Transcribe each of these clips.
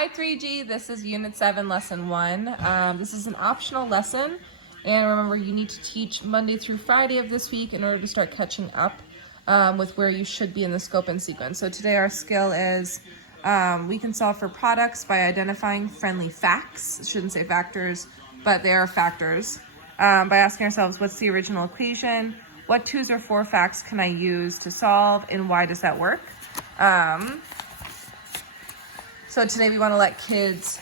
Hi 3G, this is Unit 7, Lesson 1. This is an optional lesson, and remember you need to teach Monday through Friday of this week in order to start catching up with where you should be in the scope and sequence. So today our skill is we can solve for products by identifying friendly facts. It shouldn't say factors, but they are factors. By asking ourselves, what's the original equation? What 2's or 4 facts can I use to solve, and why does that work? So today we want to let kids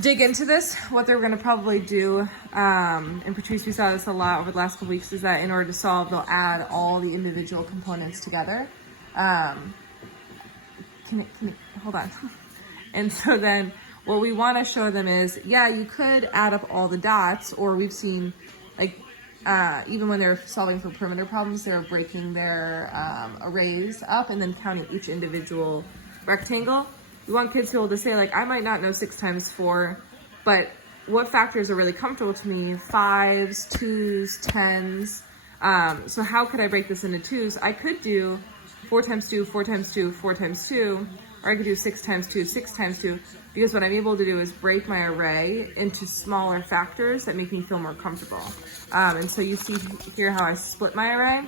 dig into this. What they're going to probably do, and Patrice, we saw this a lot over the last couple weeks, is that in order to solve, they'll add all the individual components together. Hold on. And so then what we want to show them is, yeah, you could add up all the dots, or we've seen, like, even when they're solving for perimeter problems, they're breaking their arrays up and then counting each individual rectangle. We want kids to be able to say, like, I might not know 6 times 4, but what factors are really comfortable to me? 5's, 2's, 10's. So how could I break this into 2's? I could do 4 times 2, 4 times 2, 4 times 2, or I could do 6 times 2, 6 times 2, because what I'm able to do is break my array into smaller factors that make me feel more comfortable. And so you see here how I split my array.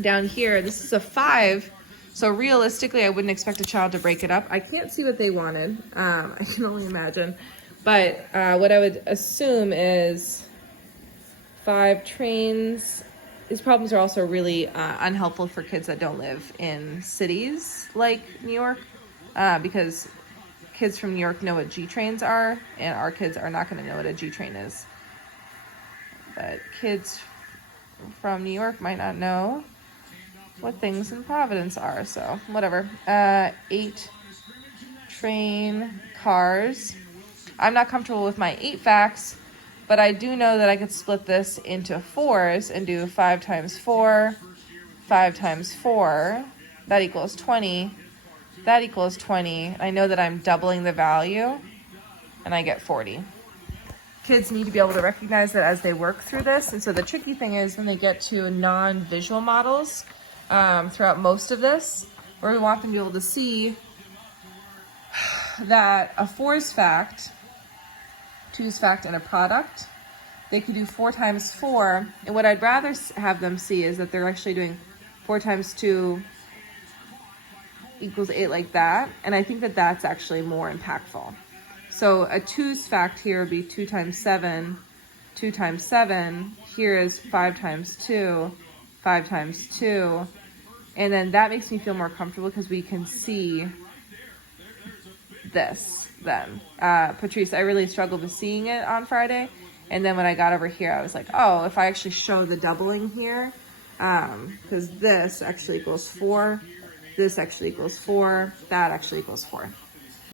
Down here, this is a 5. So realistically, I wouldn't expect a child to break it up. I can't see what they wanted. I can only imagine. But what I would assume is 5 trains. These problems are also really unhelpful for kids that don't live in cities like New York, because kids from New York know what G trains are, and our kids are not going to know what a G train is. But kids from New York might not know what things in Providence are, so whatever. 8 train cars. I'm not comfortable with my 8 facts, but I do know that I could split this into 4's and do 5 times 4, 5 times 4. That equals 20. That equals 20. I know that I'm doubling the value, and I get 40. Kids need to be able to recognize that as they work through this, and so the tricky thing is when they get to non-visual models, throughout most of this, where we want them to be able to see that a 4's fact, 2's fact, and a product, they could do 4 times 4, and what I'd rather have them see is that they're actually doing 4 times 2 equals 8 like that, and I think that that's actually more impactful. So a 2's fact here would be 2 times 7, 2 times 7, here is 5 times 2, 5 times 2, and then that makes me feel more comfortable because we can see this then. Patrice, I really struggled with seeing it on Friday, and then when I got over here, I was like, oh, if I actually show the doubling here, because this actually equals 4, this actually equals 4, that actually equals 4.